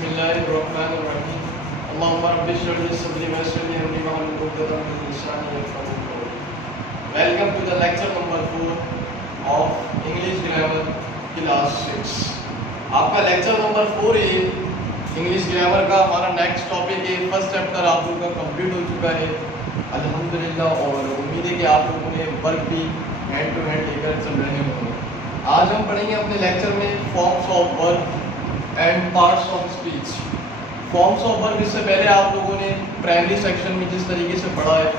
बिस्मिल्लाहिर्रहमानिर्रहीम। अल्लाहुम्मा रब्बि इश्रह ली सदरी वयस्सिर ली अमरी वहलुल उक़दतम मिन लिसानी यफ़क़हू क़ौली। Welcome to the lecture number 4 of English grammar class 6। आपका लेक्चर नंबर 4 है इंग्लिश ग्रामर का। हमारा नेक्स्ट टॉपिक है, फर्स्ट चैप्टर आप लोगों का कंप्लीट हो चुका है अल्हम्दुलिल्लाह, और उम्मीद है कि आप लोगों ने वर्क भी हैंड टू हैंड लेकर चल रहे होंगे। आज हम पढ़ेंगे अपने लेक्चर में forms of verb and parts of speech. Forms of verb, इससे पहले आप लोगों ने प्राइमरी सेक्शन में जिस तरीके से पढ़ा है,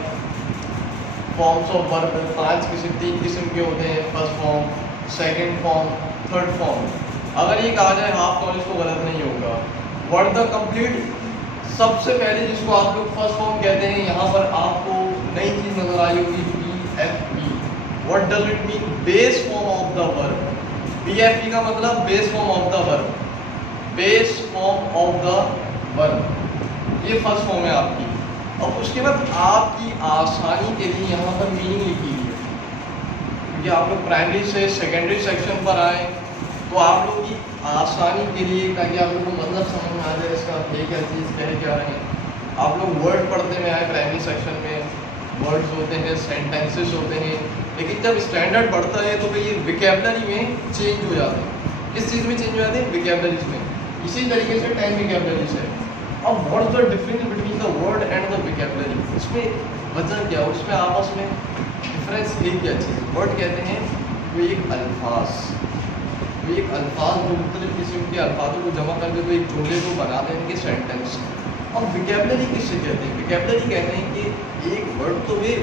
फॉर्म्स ऑफ वर्ब 3 किस्म के होते हैं। First form, second form, third form. अगर ये कहा जाए हाफ नॉलेज तो गलत नहीं होगा। वर्ड द कंप्लीट, सबसे पहले जिसको आप लोग फर्स्ट फॉर्म कहते हैं, यहाँ पर आपको नई चीज नजर आई होगी, BFE। What does it mean? Base form of the verb. BFE का मतलब base form of the verb, base form of the verb. ये फर्स्ट फॉर्म है आपकी। और उसके बाद आपकी आसानी के लिए यहाँ पर मीनिंग लिखी हुई है, क्योंकि आप लोग प्राइमरी से सेकेंडरी सेक्शन पर आए तो आप लोग की आसानी के लिए, ताकि आप लोग को मतलब समझ में आ जाए इसका ये क्या चीज़ कह क्या रहे हैं। आप लोग वर्ड पढ़ते में आए प्राइमरी सेक्शन में, वर्ड्स होते हैं, सेंटेंसेस होते हैं, लेकिन जब स्टैंडर्ड बढ़ता है तो ये विकेबलरी में चेंज हो जाते हैं। किस चीज़ में चेंज हो जाते हैं? विकेबलरीज में। इसी तरीके से 10 विकेबलरीज है। अब what is the difference between the word and the vocabulary? इसमें वजह क्या है, उसमें आपस में डिफरेंस है क्या चीज़? वर्ड कहते हैं वो एक अल्फाज, वो एक अल्फाज जो मुख्तलिफ किस्म के अल्फाजों को जमा करके तो एक जुमले को बना देंगे सेंटेंस। अब विकेबलरी किससे कहते हैं? विकेबलरी कहते हैं कि एक वर्ड तो है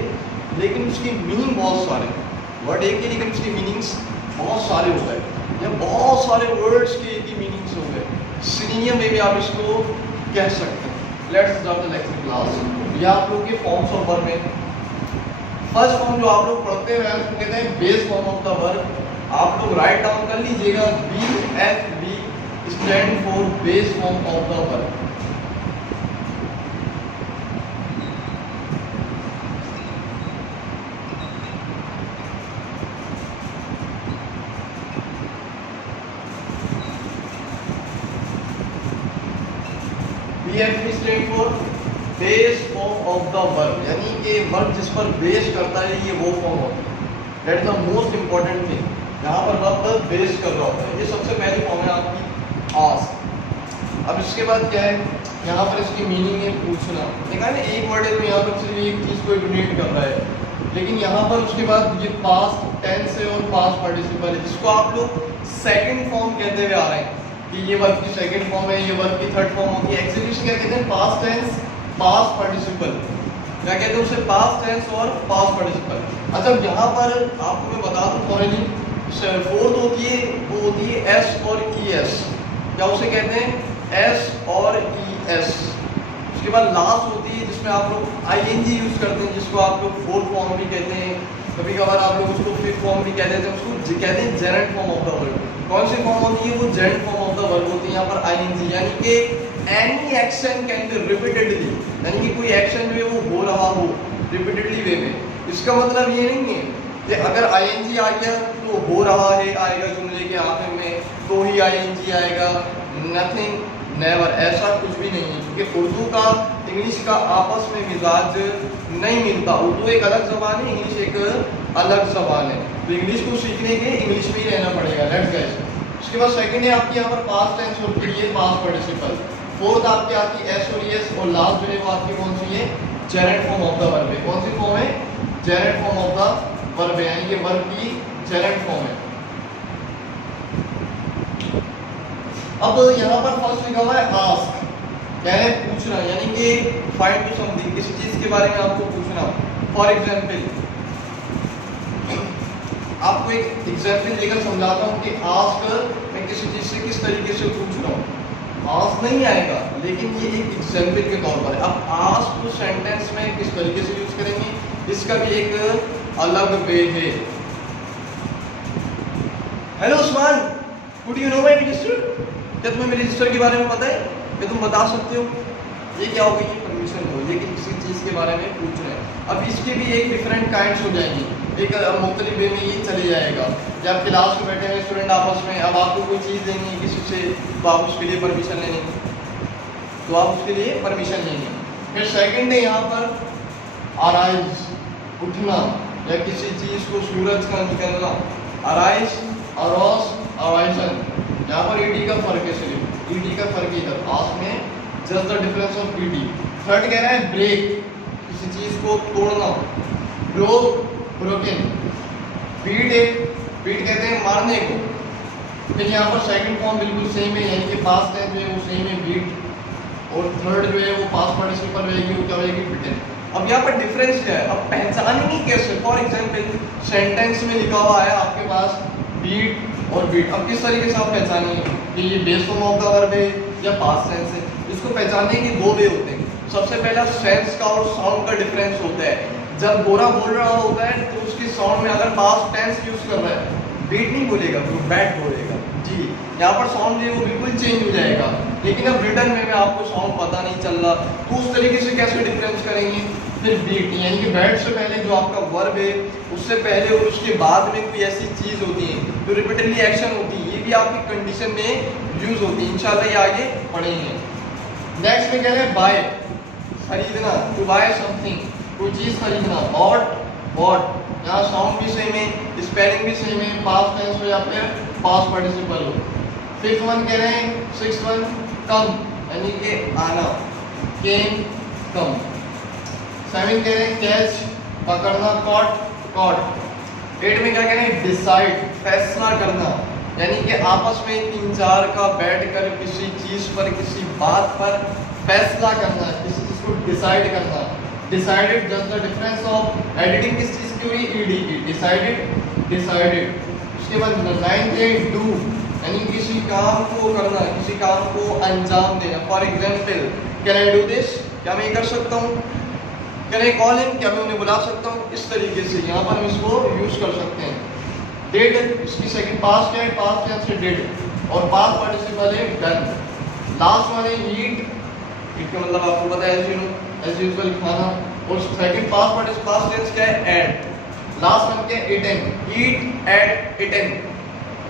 लेकिन उसकी मीनिंग बहुत सारे, वर्ड एक ही लेकिन उसकी मीनिंग्स बहुत सारे हो गए, या बहुत सारे वर्ड्स के एक ही मीनिंग्स हो गए। सिनोनिम में भी आप इसको कह सकते हैं। Let's start the lecture class. ये आप लोग के फॉर्म्स ऑफ वर्ब में फर्स्ट फॉर्म जो आप लोग पढ़ते हैं उसको कहते हैं base form of the verb. आप लोग राइट डाउन कर लीजिएगा, BFB stand for base form of the verb. BFB stand for base form of the verb, यानी कि वर्ब जिस पर बेस करता है ये वो फॉर्म होता है। That is the most important thing, यहाँ पर वर्ब पर बेस कर रहा होता है। ये सबसे पहली फॉर्म है आपकी आस्क। अब इसके बाद क्या है, यहाँ पर इसकी मीनिंग है पूछना। देखा ना, एक वर्ड है तो यहाँ पर सिर्फ एक चीज़ को इग्नोरेट कर रहा है, लेकिन यहाँ पर उसके बाद ये पास्ट टेंस है और पास्ट पार्टिसिपल है, जिसको आप लोग सेकंड फॉर्म कहते हुए आ रहे हैं कि ये वर्ब की सेकंड फॉर्म है, ये वर्ब की थर्ड फॉर्म होगी। एक्चुअली क्या कहते हैं? Past tense, past participle. क्या कहते हैं उसे? पास्ट टेंस और पास्ट पार्टिसिपल। अच्छा, यहाँ पर आपको मैं बता दूं फॉरली, फोर्थ होती है वो होती है एस और ES। क्या उसे कहते हैं? एस और ES। उसके बाद लास्ट होती है जिसमें आप लोग ING यूज करते हैं, जिसको आप लोग फोर्थ फॉर्म भी कहते हैं, कभी कभार आप लोग उसको फिफ्थ फॉर्म भी कह देते हैं। उसको कहते हैं Geraint form of the verb. कौन सी फॉर्म होती है? वो Geraint form of the verb होती है। यहाँ पर ING, यानी कि any action can be repeatedly, यानी कि कोई एक्शन जो है वो हो रहा हो रिपीटेडली वे में। इसका मतलब ये नहीं है कि अगर ING आ गया तो हो रहा है आएगा जुमले के आखिर में तो ही ING आएगा, नथिंग, नेवर, ऐसा कुछ भी नहीं है। क्योंकि उर्दू का इंग्लिश का आपस में मिजाज नहीं मिलता। उर्दू एक अलग ज़बान है, इंग्लिश एक अलग ज़बान है, तो इंग्लिश को सीखने के इंग्लिश में ही रहना पड़ेगा। Let's guys. उसके बाद सेकंड है आपकी यहाँ पर पास्ट टेंस और फिर ये पास्ट पार्टिसिपल। फोर्थ आपकी आती है एस और ES, और लास्ट जो है वो आपकी कौन सी है? Gerund form of the verb है। कौन सी फॉर्म है? Gerund form of the verb है, यानी ये वर्ब की जेरेंट फॉर्म है। अब यहाँ पर फर्स्ट लिखा हुआ है आस्क, कह रहे हैं पूछना, यानी कि फाइंड टू समथिंग, किसी चीज के बारे में आपको पूछना। फॉर एग्जाम्पल, आपको एक एग्जाम्पल लेकर समझाता हूँ कि आस्क मैं किसी चीज से किस तरीके से पूछ रहा हूँ। आस्क नहीं आएगा, लेकिन ये एक एग्जाम्पल के तौर पर है। अब आस्क को सेंटेंस में किस तरीके से यूज करेंगे, इसका भी एक अलग वे है। Hello Usman, could you know my register? क्या तुम्हें मेरे रजिस्टर के बारे में पता है? क्या तुम बता सकते हो? ये क्या हो गई? ये परमिशन हो, लेकिन किसी चीज़ के बारे में पूछ रहे हैं। अब इसके भी एक डिफरेंट काइंड्स हो जाएंगी, एक मुख्तलिफ वे में ये चले जाएगा। जब क्लास में बैठे हुए स्टूडेंट आपस में, अब आपको कोई चीज़ देनी है किसी से तो आप उसके लिए परमिशन लेंगे, तो आप उसके लिए परमिशन लेंगे। फिर सेकंड है यहाँ पर अराइज, उठना या किसी चीज को सूरज का निकलना, अराइज, अरोस, अराइजन। यहाँ पर ईडी का फर्क है, सिर्फ ईडी का फर्क इधर आस में, just the difference of ED. Third कह रहा है ब्रेक, किसी चीज को तोड़ना, ब्रोक, ब्रोकन। बीट है, बीट कहते हैं मारने को। फिर यहाँ पर सेकंड फॉर्म बिल्कुल सेम है, यानी कि पास्ट टेंस जो है वो सेम है बीट, और थर्ड जो है वो पास्ट पार्टिसिपल रहेगी, वो क्या रहेगी बिटन। अब यहाँ पर डिफरेंस क्या है, अब पहचानेंगे कैसे? फॉर एग्जांपल सेंटेंस में लिखा हुआ है आपके पास बीट और बीट, अब किस तरीके से आप पहचानेंगे कि ये base form of the verb है या पास्ट टेंस है? इसको पहचानने के दो वे होते हैं। सबसे पहला सेंस का और साउंड का डिफरेंस होता है। जब गोरा बोल रहा होता है तो उसके साउंड में अगर पास्ट टेंस यूज कर रहा है, बीट नहीं बोलेगा, वो बैट बोलेगा जी। यहाँ पर साउंड जो है वो बिल्कुल चेंज हो जाएगा। लेकिन अब रिटर्न में आपको साउंड पता नहीं चल रहा, तो उस तरीके से कैसे डिफरेंस करेंगे? फिर बीट, यानी कि बैट से पहले जो आपका वर्ब है, उससे पहले और उसके बाद में कोई ऐसी चीज होती है जो रिपीटेडली एक्शन होती है, ये भी आपकी कंडीशन में यूज होती है। इंशाल्लाह ये आगे पढ़ेंगे। नेक्स्ट में कह रहे हैं बाय, खरीदना, टू बाय समथिंग, कोई चीज खरीदना। बॉट, यहाँ साउंड भी सेम है, स्पेलिंग भी सेम है, पास्ट टेंस हो या फिर पास्ट पार्टिसिपल हो। फिफ्थ वन कह रहे हैं, सिक्स्थ वन कम, यानी कि आना, केम, कम। सेवन कह रहे हैं कैच, पकड़ना, कॉट। एट में क्या कह रहे हैं, डिसाइड, फैसला करना, यानी कि आपस में तीन चार का बैठकर किसी चीज पर, किसी बात पर फैसला करना, किसी चीज को डिसाइड करना। Decided, just the difference of editing किस चीज की हुई, ईडी की, डिसाइडेड। उसके बाद नाइन है डू, यानी किसी काम को करना, किसी काम को अंजाम देना। For example, can I do this, क्या मैं कर सकता हूँ? कैन आई कॉल हिम, क्या मैं उन्हें बुला सकता हूँ? इस तरीके से यहाँ पर हम इसको यूज कर सकते हैं। डेड, इसकी सेकंड पास्ट है, पास्ट टेंस से डेड, और पास्ट पार्टिसिपल है डन। लास्ट वन है ईट, ईट का मतलब आपको पता है एज यूजुअल खाना, और सेकंड पास्ट टेंस क्या है, एड। लास्ट वन क्या है, eaten, eat, ate, eaten.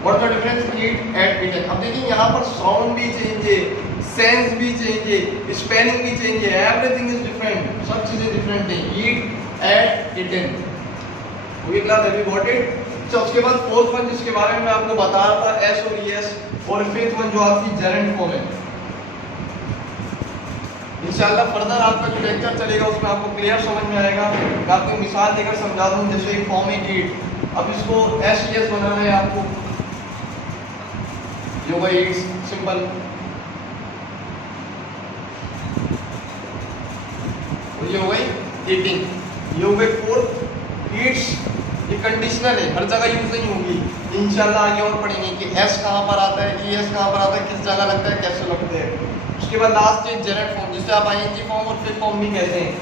What the difference, eat, ate, eaten. अब देखिए यहाँ पर साउंड भी चेंज है, सेंस भी चेंज है, स्पेलिंग भी चेंज है, एवरीथिंग इज डिफरेंट, सब चीजें डिफरेंट है। Eat, ate, eaten. Okay class, have you got it? अच्छा, उसके बाद फोर्थ वन जिसके बारे में मैं आपको बता रहा था, एस और ईएस, और फिफ्थ वन जो आपकी जेरेंट फॉर्म है। इंशाल्लाह फर्दर आपका जो लेक्चर चलेगा उसमें आपको क्लियर समझ में आएगा। मैं आपको मिसाल देकर समझा दूं, जैसे एक फॉर्म है ईट, अब इसको एस ईएस बनाना है आपको, ये होगा ईट्स, सिंपल। ये हो गई ईटिंग, ये हो गई फोर्थ। ईट्स ये कंडीशनल है, हर जगह यूज नहीं होगी। इंशाल्लाह आगे और पढ़ेंगे कि एस कहाँ पर आता है, ईएस कहाँ पर आता है, किस जगह लगता है, कैसे लगते हैं। उसके बाद लास्ट है जेरेंट फॉर्म, जिसे आप आईएनजी फॉर्म और फिर फॉर्म भी कहते हैं।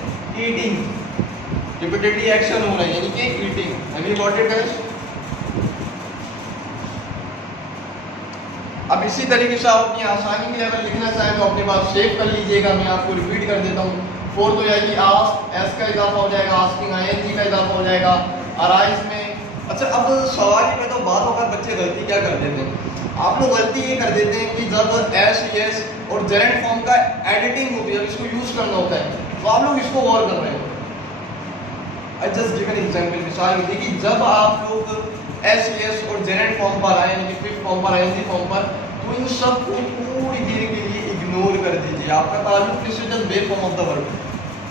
ईटिंग, रिपीटेडली एक्शन हो रहा है, यानी कि eating. Have you got it guys? अब इसी तरीके से आप अपनी आसानी के लेवल लिखना चाहें तो अपने पास सेव कर लीजिएगा। मैं आपको रिपीट कर देता हूँ। फोर्थ हो जाएगी आस्क, एस का इजाफा हो जाएगा, आस्किंग आईएनजी का इजाफा हो जाएगा, अराइज में। अच्छा, अब सवाल में तो बात होकर बच्चे गलती क्या कर देते हैं, आप लोग गलती ये कर देते हैं कि जब एस ईएस और जेरेंट फॉर्म का एडिटिंग होती है, इसको यूज करना होता है, तो आप लोग इसको गौर कर रहे हो। I just give an example, मिसाल होती है कि जब आप लोग एस ईएस और जेरेंट फॉर्म पर आए, यानी कि फिफ्थ फॉर्म पर, आईएनजी फॉर्म पर, तो इन सब को थोड़ी देर के लिए इग्नोर कर दीजिए। आपका ताल्लुक किससे, जब base form of the verb,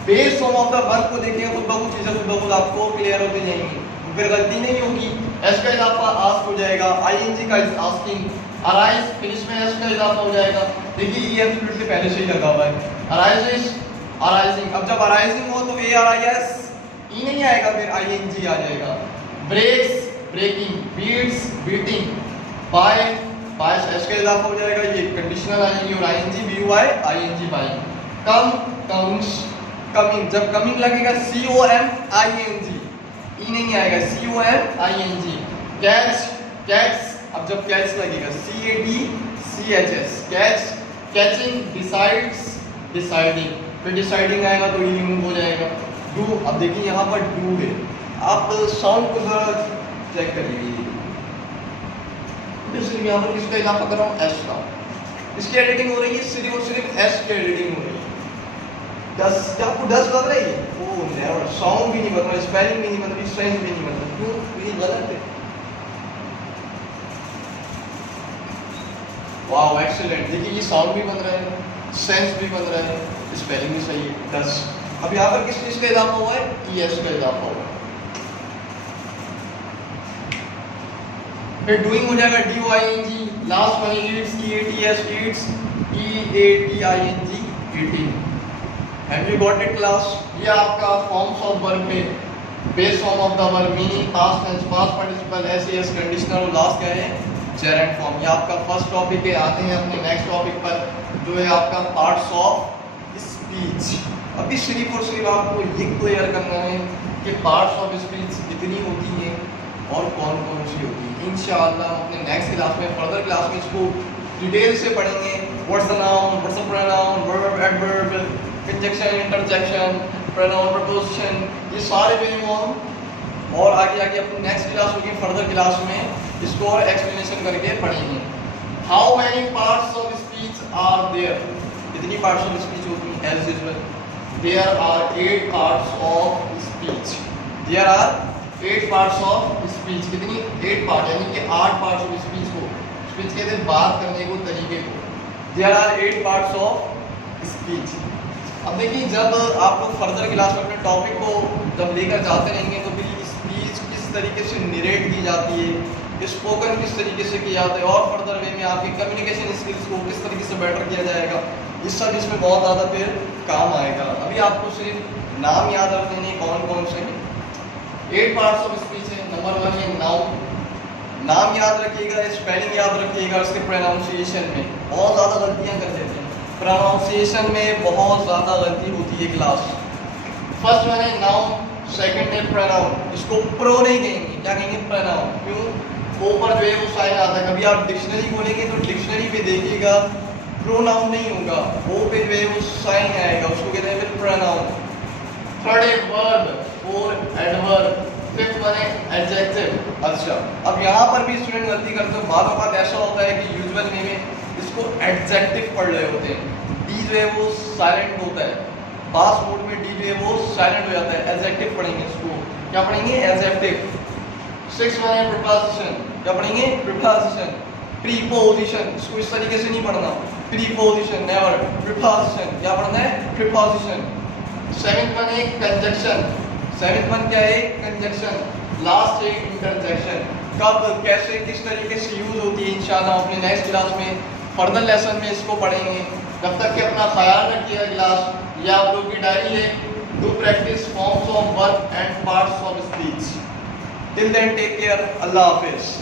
base form of the verb को देखिए, खुद ब खुद चीजें खुद ब खुद आपको क्लियर होती जाएंगी, फिर गलती नहीं होगी। एस का इजाफा आस्क हो जाएगा, आईएनजी का आस्किंग, अराइज, फिर इसमें एस का इजाफा हो जाएगा। देखिए ये एब्सोल्युटली पहले से ही लगा हुआ है, अराइज, अराइजिंग। अब जब अराइजिंग हो तो ए आर आई एस, ई नहीं आएगा, फिर आईएनजी आ जाएगा। Breaks, breaking, beats, beating, buy, buy से एस का इजाफा हो जाएगा, ये कंडीशनल आएंगी, और ING B U I, ING buying. Come, counts, coming, जब कमिंग लगेगा C O M I N ji, E नहीं आएगा, C O M I N G. Catch, cats, अब जब कैच लगेगा C A T C H S, catch, catching, decides, deciding, फिर deciding आएगा तो ई रिमूव हो जाएगा। डू, अब देखिए यहाँ पर डू है, आप साउंड को जरा चेक कर लीजिए, इसलिए यहाँ पर किसका इजाफा कर रहा हूँ, एस का। इसकी एडिटिंग हो रही है, सिर्फ और सिर्फ एस की एडिटिंग हो रही है। डस, क्या आपको डस लग रही है? ओह नेवर, साउंड भी नहीं बन रहा, स्पेलिंग भी नहीं बन रही, सेंस भी नहीं बन रहा। क्यों? ये गलत है। वाओ एक्सीलेंट, देखिए ये साउंड भी बन रहा है, सेंस भी बन रहा है, स्पेलिंग भी सही है, डस। अब यहाँ पर किस चीज का इजाफा हुआ है? ईएस का इजाफा हुआ है। फिर डूइंग हो जाएगा DOING, लास्ट वाली eats, EATS eats, EATING eating. Have you got it class? ये आपका फॉर्म्स ऑफ वर्ब में base form of the verb, meaning past tense, past participle, SES conditional और लास्ट क्या है? Gerund form. ये आपका फर्स्ट टॉपिक है। आते हैं अपने नेक्स्ट टॉपिक पर जो है आपका पार्ट्स ऑफ स्पीच। अभी सिर्फ और सिर्फ आपको ये क्लियर करना है कि पार्ट्स ऑफ स्पीच कितनी होती हैं और कौन कौन सी होती है। इंशाअल्लाह अपने नेक्स्ट क्लास में, फर्दर क्लास में इसको डिटेल से पढ़ेंगे। What's the noun, what's the pronoun, verb, adverb, conjunction, interjection, pronoun, preposition, ये सारे वे हम और आगे अपनी नेक्स्ट क्लास होगी, फर्दर क्लास में इसको और एक्सप्लेनेशन करके पढ़ेंगे। How many parts of speech are there? कितनी पार्ट्स ऑफ स्पीच होती हैं? As usual there are 8 parts of speech. There are 8 parts of speech. कितनी? 8 पार्ट, यानी कि 8 पार्ट्स ऑफ स्पीच को, स्पीच कहते हैं बात करने को, तरीके को। There are 8 parts of speech. अब देखिए जब आपको फर्दर क्लास में अपने टॉपिक को जब लेकर जाते रहेंगे तो फिर स्पीच किस तरीके से निरेट की जाती है, स्पोकन किस तरीके से किया जाता है, और फर्दर वे में आपकी कम्युनिकेशन स्किल्स को किस तरीके से बेटर किया जाएगा, ये सब इसमें बहुत ज़्यादा फिर काम आएगा। अभी आपको सिर्फ नाम याद रख देने कौन कौन से हैं। 8 पार्ट्स ऑफ स्पीच है। नंबर 1 है नाउन, नाम याद रखिएगा, स्पेलिंग याद रखिएगा। उसके प्रोनाउंसिएशन में बहुत ज़्यादा गलतियाँ कर देते हैं, प्रोनाउंसिएशन में बहुत ज़्यादा गलती होती है क्लास। फर्स्ट वन है नाउन, सेकंड है प्रोनाउन। इसको प्रो नहीं कहेंगे, क्या कहेंगे? प्रोनाउन। क्यों? ऊपर जो है वो साइन आता है। कभी आप डिक्शनरी खोलेंगे तो डिक्शनरी पे देखिएगा प्रोनाउन नहीं होगा, वो पे जो है वो साइन आएगा, उसको कहते हैं फिर प्रोनाउन। थर्ड है वर्ब और एडवर्ब। फिफ्थ वन है एडजेक्टिव। अच्छा, अब यहाँ पर भी स्टूडेंट गलती करते हैं। बाद बात ऐसा होता है कि यूजुअल वे में इसको एडजेक्टिव पढ़ रहे होते हैं, डी जो है वो साइलेंट होता है, पास मोड में डी जो है वो साइलेंट हो जाता है। एडजेक्टिव पढ़ेंगे, इसको क्या पढ़ेंगे? एडजेक्टिव। 6 वन है प्रीपोजिशन। क्या पढ़ेंगे? प्रीपोजिशन। प्रीपोजिशन, इसको इस तरीके से नहीं पढ़ना, प्रीपोजिशन नेवर, प्रीपोजिशन। क्या पढ़ना है? प्रीपोजिशन। 7th वन है कंजक्शन। 7th वन क्या है? कंजक्शन। लास्ट है इंटरजेक्शन। कब, कैसे, किस तरीके से यूज होती है इंशाल्लाह अपने नेक्स्ट क्लास में, फर्दर लेसन में इसको पढ़ेंगे। जब तक कि अपना ख्याल रखिएगा क्लास, ये आप लोग की डायरी है। Do practice forms of verb and parts of speech. Till then take care, अल्लाह हाफिज।